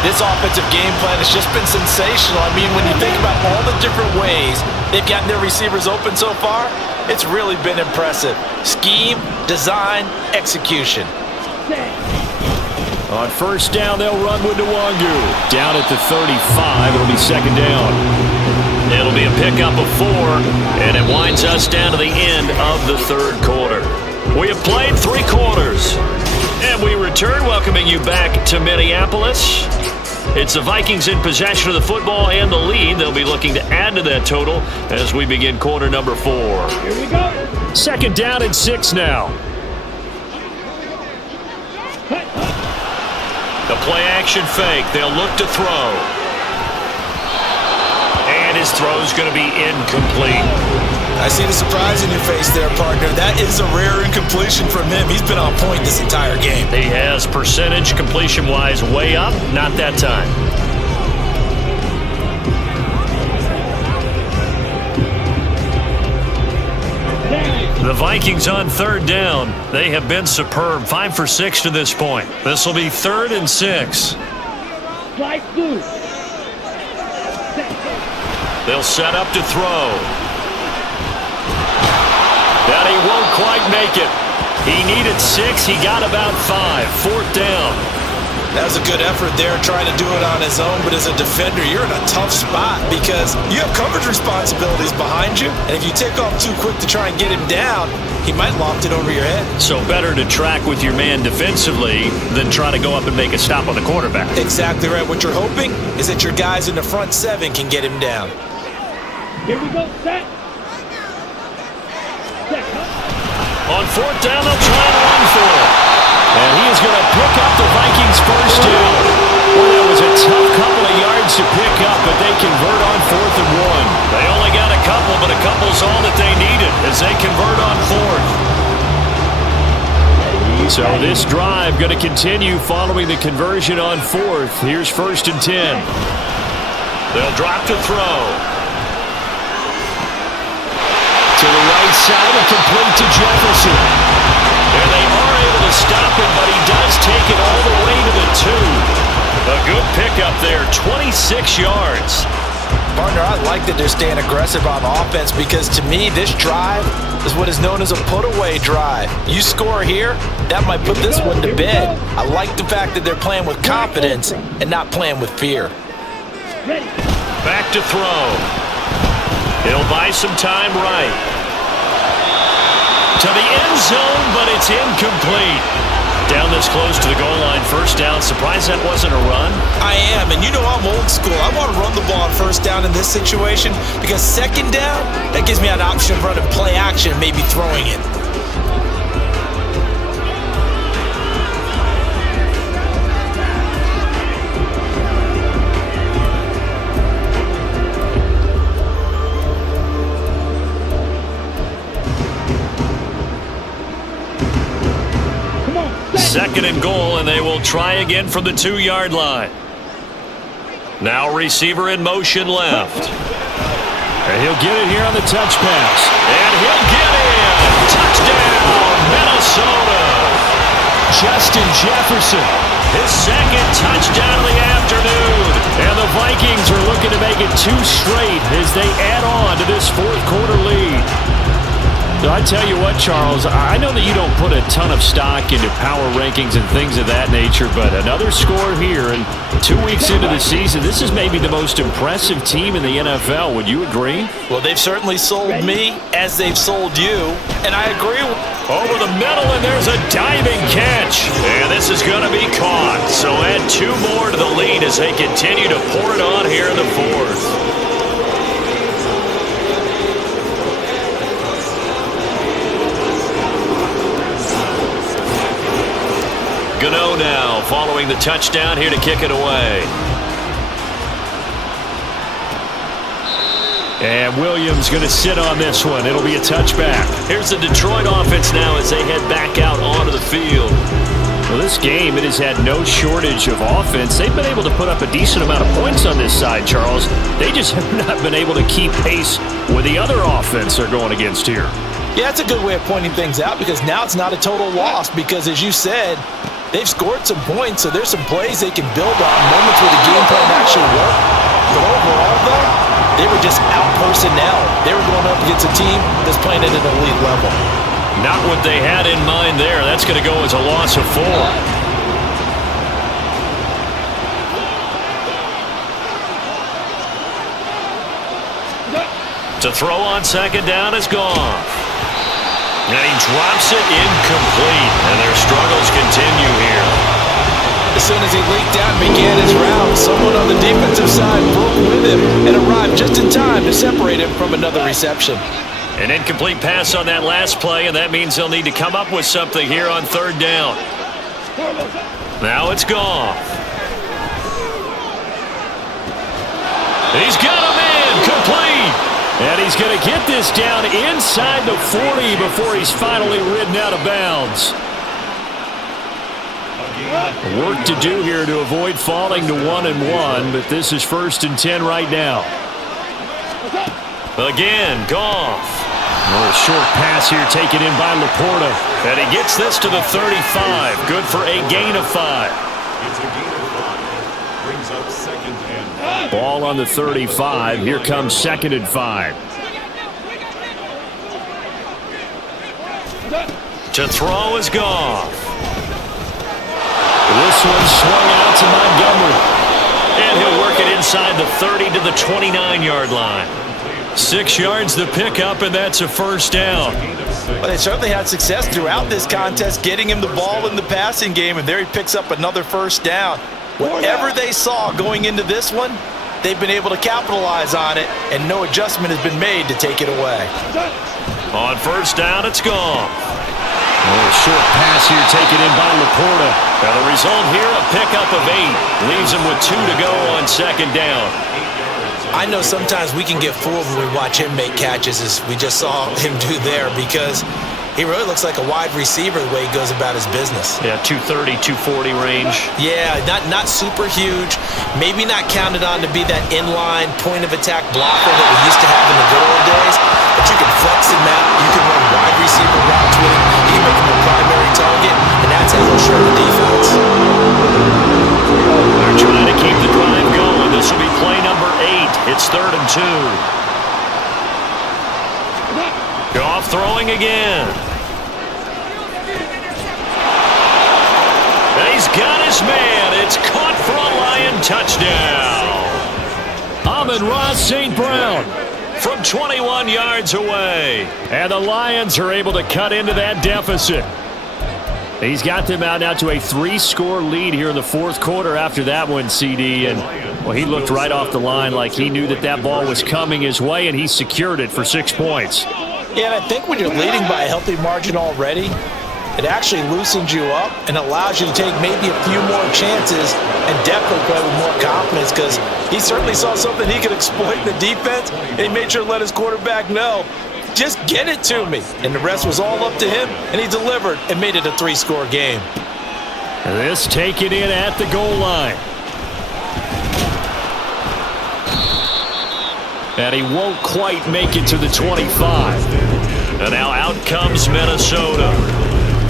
This offensive game plan has just been sensational. I mean, when you think about all the different ways they've gotten their receivers open so far, it's really been impressive. Scheme, design, execution. On first down, they'll run with Nwangu. Down at the 35, it'll be second down. It'll be a pickup of 4, and it winds us down to the end of the third quarter. We have played 3 quarters, and we return, welcoming you back to Minneapolis. It's the Vikings in possession of the football and the lead. They'll be looking to add to that total as we begin quarter number 4. Here we go. Second down and 6 now. The play-action fake. They'll look to throw. And his throw's going to be incomplete. I see the surprise in your face there, partner. That is a rare incompletion from him. He's been on point this entire game. He has percentage completion-wise way up. Not that time. The Vikings on third down. They have been superb. 5 for 6 to this point. This will be 3rd and 6. Slide through. They'll set up to throw. And he won't quite make it. He needed 6. He got about 5. 4th down. That was a good effort there trying to do it on his own, but as a defender, you're in a tough spot because you have coverage responsibilities behind you, and if you take off too quick to try and get him down, he might loft it over your head. So better to track with your man defensively than try to go up and make a stop on the quarterback. Exactly right. What you're hoping is that your guys in the front 7 can get him down. Here we go, set. On 4th down, they'll try and run for it. And he is going to pick up the Vikings' first down. Well, that was a tough couple of yards to pick up, but they convert on 4th and 1. They only got a couple, but a couple's all that they needed as they convert on 4th. So this drive going to continue following the conversion on 4th. Here's 1st and 10. They'll drop to throw. To the right side and complete to Jefferson. And they are able to stop him, but he does take it all the way to the 2. A good pickup there, 26 yards. Partner, I like that they're staying aggressive on offense because to me, this drive is what is known as a put-away drive. You score here, that might put this one to bed. I like the fact that they're playing with confidence and not playing with fear. Back to throw. He'll buy some time right. To the end zone, but it's incomplete. Down this close to the goal line, 1st down. Surprised that wasn't a run? I am, and you know I'm old school. I want to run the ball on 1st down in this situation because 2nd down, that gives me an option of running play action and maybe throwing it. Second and goal, and they will try again from the 2-yard line. Now receiver in motion left. And he'll get it here on the touch pass. And he'll get in. Touchdown, Minnesota. Justin Jefferson, his 2nd touchdown of the afternoon. And the Vikings are looking to make it 2 straight as they add on to this 4th quarter lead. So I tell you what, Charles, I know that you don't put a ton of stock into power rankings and things of that nature, but another score here, and 2 weeks into the season, this is maybe the most impressive team in the NFL. Would you agree? Well, they've certainly sold me as they've sold you, and I agree. Over the middle, and there's a diving catch. And this is going to be caught. So add 2 more to the lead as they continue to pour it on here in the 4th. Gano now following the touchdown here to kick it away. And Williams going to sit on this one. It'll be a touchback. Here's the Detroit offense now as they head back out onto the field. Well, this game, it has had no shortage of offense. They've been able to put up a decent amount of points on this side, Charles. They just have not been able to keep pace with the other offense they're going against here. Yeah, that's a good way of pointing things out because now it's not a total loss because, as you said, they've scored some points, so there's some plays they can build on, moments where the game plan actually worked. But overall, though, they were just out personnel. They were going up against a team that's playing at an elite level. Not what they had in mind there. That's going to go as a loss of 4. To throw on second down is gone. And he drops it incomplete. And their struggles continue here. As soon as he leaked out and began his route, someone on the defensive side broke with him and arrived just in time to separate him from another reception. An incomplete pass on that last play, and that means they'll need to come up with something here on third down. Now it's gone. He's got him in, complete. And he's going to get this down inside the 40 before he's finally ridden out of bounds. Work to do here to avoid falling to 1-1, but this is 1st and 10 right now. Again, Goff. A short pass here taken in by Laporta. And he gets this to the 35. Good for a gain of 5. It's a gain of 5. Brings up 2nd and 5. Ball on the 35. Here comes 2nd and 5. To throw is Goff. This one swung out to Montgomery. And he'll work it inside the 30 to the 29-yard line. 6 yards the pickup, and that's a 1st down. Well, they certainly had success throughout this contest getting him the ball in the passing game, and there he picks up another 1st down. Whatever they saw going into this one, they've been able to capitalize on it, and no adjustment has been made to take it away. On 1st down, it's gone. A short pass here taken in by Laporta. Now the result here, a pickup of 8. Leaves him with 2 to go on 2nd down. I know sometimes we can get fooled when we watch him make catches, as we just saw him do there, because he really looks like a wide receiver the way he goes about his business. Yeah, 230, 240 range. Yeah, not super huge. Maybe not counted on to be that inline point-of-attack blocker that we used to have in the good old days, but you can flex him out. You can run wide receiver routes with him. You can make him a primary target, and that's how he'll shore the defense. They're trying to keep the drive going. This will be play number 8. It's 3rd and 2. Goff throwing again. And he's got his man. It's caught for a Lion touchdown. Amon-Ra St. Brown from 21 yards away. And the Lions are able to cut into that deficit. He's got them out now to a 3-score lead here in the 4th quarter after that one, CD. And, well, he looked right off the line like he knew that ball was coming his way, and he secured it for 6 points. Yeah, and I think when you're leading by a healthy margin already, it actually loosens you up and allows you to take maybe a few more chances and definitely play with more confidence, because he certainly saw something he could exploit in the defense, and he made sure to let his quarterback know, just get it to me. And the rest was all up to him, and he delivered and made it a 3-score game. And this taken in at the goal line. And he won't quite make it to the 25. And now out comes Minnesota.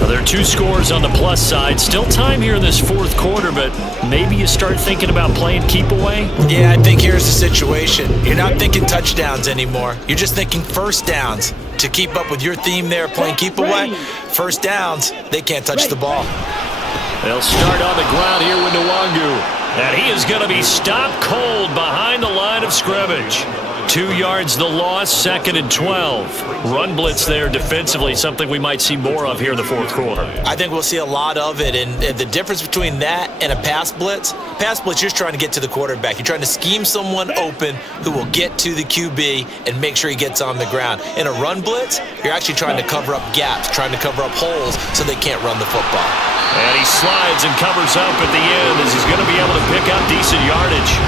Now there are 2 scores on the plus side. Still time here in this 4th quarter, but maybe you start thinking about playing keep away? Yeah, I think here's the situation. You're not thinking touchdowns anymore. You're just thinking 1st downs. To keep up with your theme there, playing keep away, 1st downs, they can't touch the ball. They'll start on the ground here with Nwangu. And he is going to be stopped cold behind the line of scrimmage. 2 yards the loss, 2nd and 12. Run blitz there defensively, something we might see more of here in the 4th quarter. I think we'll see a lot of it, and the difference between that and a pass blitz, you're just trying to get to the quarterback. You're trying to scheme someone open who will get to the QB and make sure he gets on the ground. In a run blitz, you're actually trying to cover up gaps, trying to cover up holes so they can't run the football. And he slides and covers up at the end as he's going to be able to pick up decent yardage.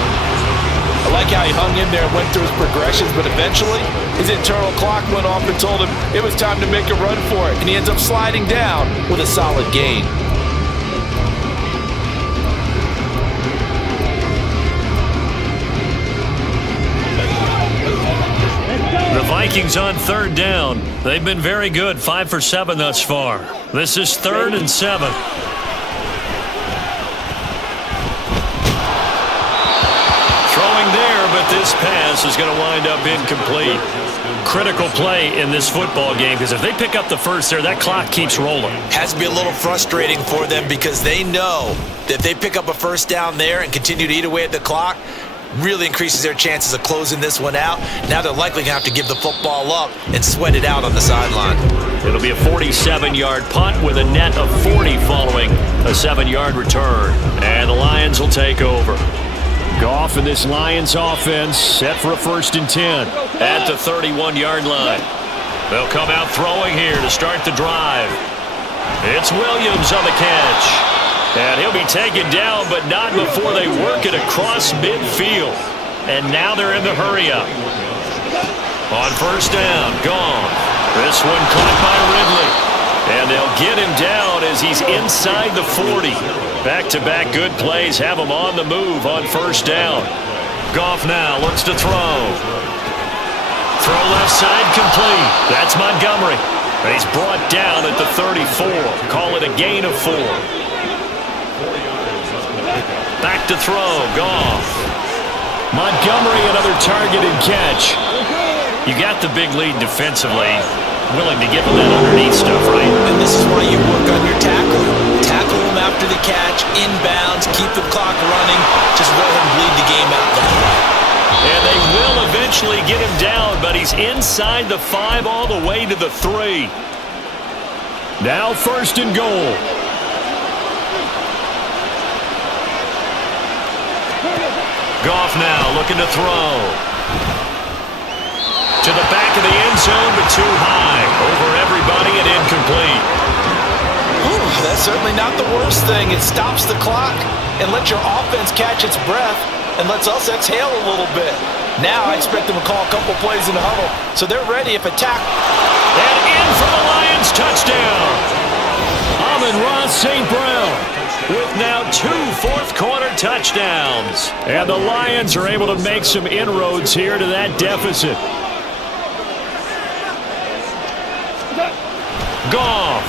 I like how he hung in there and went through his progressions, but eventually his internal clock went off and told him it was time to make a run for it, and he ends up sliding down with a solid gain. The Vikings on 3rd down. They've been very good, 5 for 7 thus far. This is 3rd and 7. But this pass is going to wind up incomplete. Critical play in this football game, because if they pick up the 1st there, that clock keeps rolling. Has to be a little frustrating for them, because they know that if they pick up a 1st down there and continue to eat away at the clock, really increases their chances of closing this one out. Now they're likely going to have to give the football up and sweat it out on the sideline. It'll be a 47-yard punt with a net of 40 following a 7-yard return. And the Lions will take over. Goff and this Lions offense set for a 1st and 10 at the 31-yard line. They'll come out throwing here to start the drive. It's Williams on the catch. And he'll be taken down, but not before they work it across midfield. And now they're in the hurry-up. On 1st down, Goff. This one caught by Ridley. And they'll get him down as he's inside the 40. Back-to-back good plays have him on the move on 1st down. Goff now looks to throw. Throw left side complete. That's Montgomery. And he's brought down at the 34. Call it a gain of 4. Back to throw. Goff. Montgomery another targeted catch. You got the big lead defensively. Willing to give him that underneath stuff, right? And this is why you work on your tackle. Tackle him after the catch, inbounds, keep the clock running. Just let him bleed the game out that way. And they will eventually get him down, but he's inside the 5 all the way to the 3. Now 1st and goal. Goff now looking to throw. To the back of the end zone, but too high. Over everybody and incomplete. Ooh, that's certainly not the worst thing. It stops the clock and lets your offense catch its breath and lets us exhale a little bit. Now I expect them to call a couple plays in the huddle, so they're ready if attack. And in for the Lions, touchdown. Amon-Ra St. Brown with now 2 fourth-quarter touchdowns. And the Lions are able to make some inroads here to that deficit. Goff.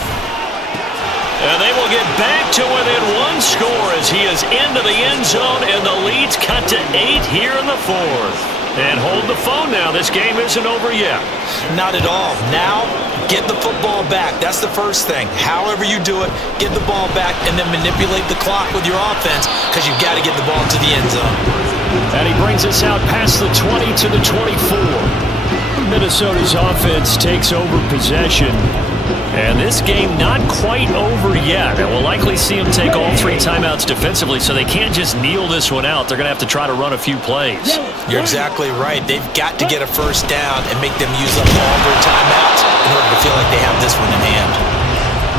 And they will get back to within 1 score as he is into the end zone, and the lead's cut to 8 here in the 4th. And hold the phone now. This game isn't over yet. Not at all. Now, get the football back. That's the first thing. However you do it, get the ball back and then manipulate the clock with your offense because you've got to get the ball to the end zone. And he brings us out past the 20 to the 24. Minnesota's offense takes over possession. And this game not quite over yet. And we'll likely see them take all 3 timeouts defensively, so they can't just kneel this one out. They're going to have to try to run a few plays. You're exactly right. They've got to get a 1st down and make them use up all their timeouts in order to feel like they have this one in hand.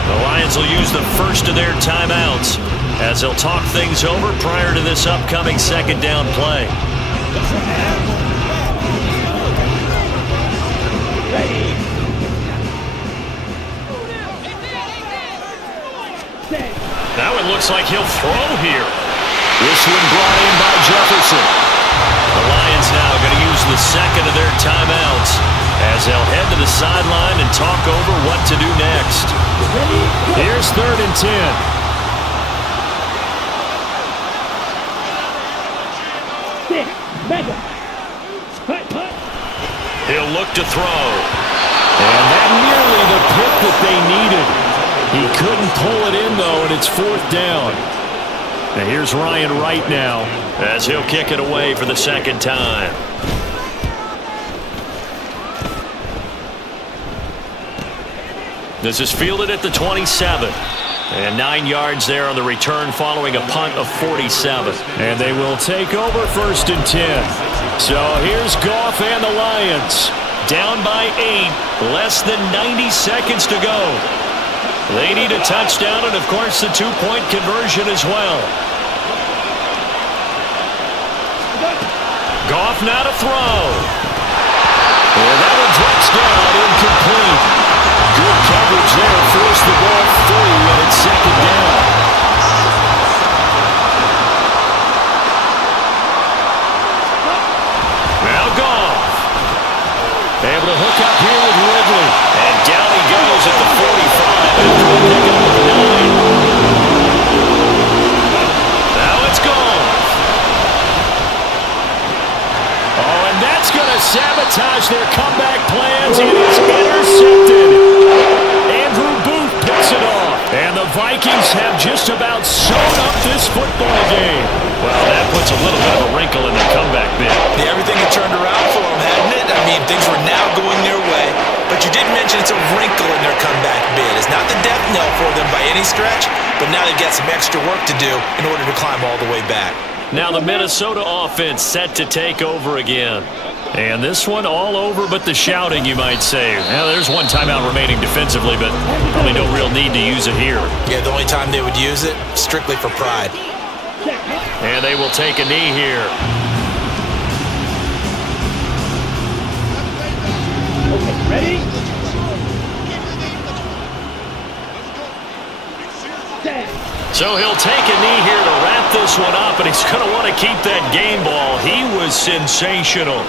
The Lions will use the first of their timeouts as they'll talk things over prior to this upcoming 2nd down play. Now it looks like he'll throw here. This one brought in by Jefferson. The Lions now going to use the 2nd of their timeouts as they'll head to the sideline and talk over what to do next. Here's 3rd and 10. He'll look to throw. And that nearly the pick that they needed. He couldn't pull it in, though, and it's 4th down. And here's Ryan Wright now as he'll kick it away for the 2nd time. This is fielded at the 27. And 9 yards there on the return following a punt of 47. And they will take over 1st and 10. So here's Goff and the Lions. Down by 8, less than 90 seconds to go. They need a touchdown and, of course, the 2-point conversion as well. Goff now to throw. And that one drops down, incomplete. Good coverage there, forced the ball free, and it's 2nd down. Now Goff. Able to hook up here with Ridley. And down he goes at the 45 after a pickup of 9. Now it's Goff. Oh, and that's going to sabotage their comeback plans. It is intercepted. Andrew Booth picks it off. And the Vikings have just about sewn up this football game. Well, that puts a little bit of a wrinkle in the comeback things were now going their way. But you did mention it's a wrinkle in their comeback bid. It's not the death knell for them by any stretch, but now they've got some extra work to do in order to climb all the way back. Now the Minnesota offense set to take over again. And this one all over but the shouting, you might say. Now, there's one timeout remaining defensively, but probably no real need to use it here. Yeah, the only time they would use it, strictly for pride. And they will take a knee here. Okay, ready? Set. So he'll take a knee here to wrap this one up, and he's going to want to keep that game ball. He was sensational.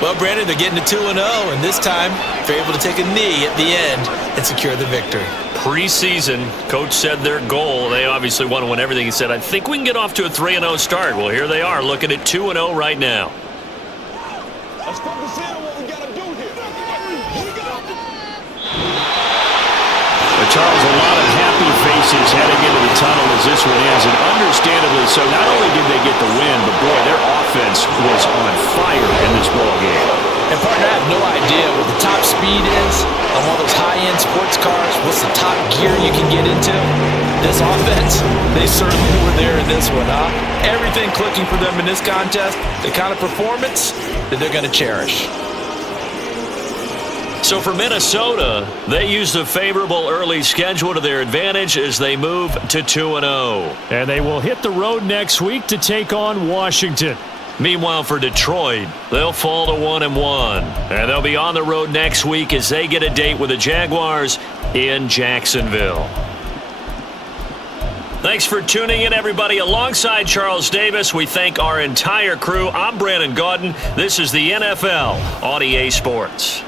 Well, Brandon, they're getting to 2-0, and this time they're able to take a knee at the end and secure the victory. Preseason, coach said their goal, they obviously want to win everything. He said, I think we can get off to a 3-0 start. Well, here they are, looking at 2-0 right now. Let's focus in on what we got to do here. Here we go. But Charles, a lot of happy faces heading into the tunnel as this one ends, and understandably so. Not only did they get the win, but boy, their offense was on fire in this ball game. And partner, I have no idea what the top speed is on one of those high-end sports cars. What's the top gear you can get into? This offense, they certainly were there in this one, huh? Everything clicking for them in this contest, the kind of performance that they're going to cherish. So for Minnesota, they used a favorable early schedule to their advantage as they move to 2-0. And they will hit the road next week to take on Washington. Meanwhile, for Detroit, they'll fall to 1-1. And they'll be on the road next week as they get a date with the Jaguars in Jacksonville. Thanks for tuning in, everybody. Alongside Charles Davis, we thank our entire crew. I'm Brandon Gaudin. This is the NFL on EA Sports.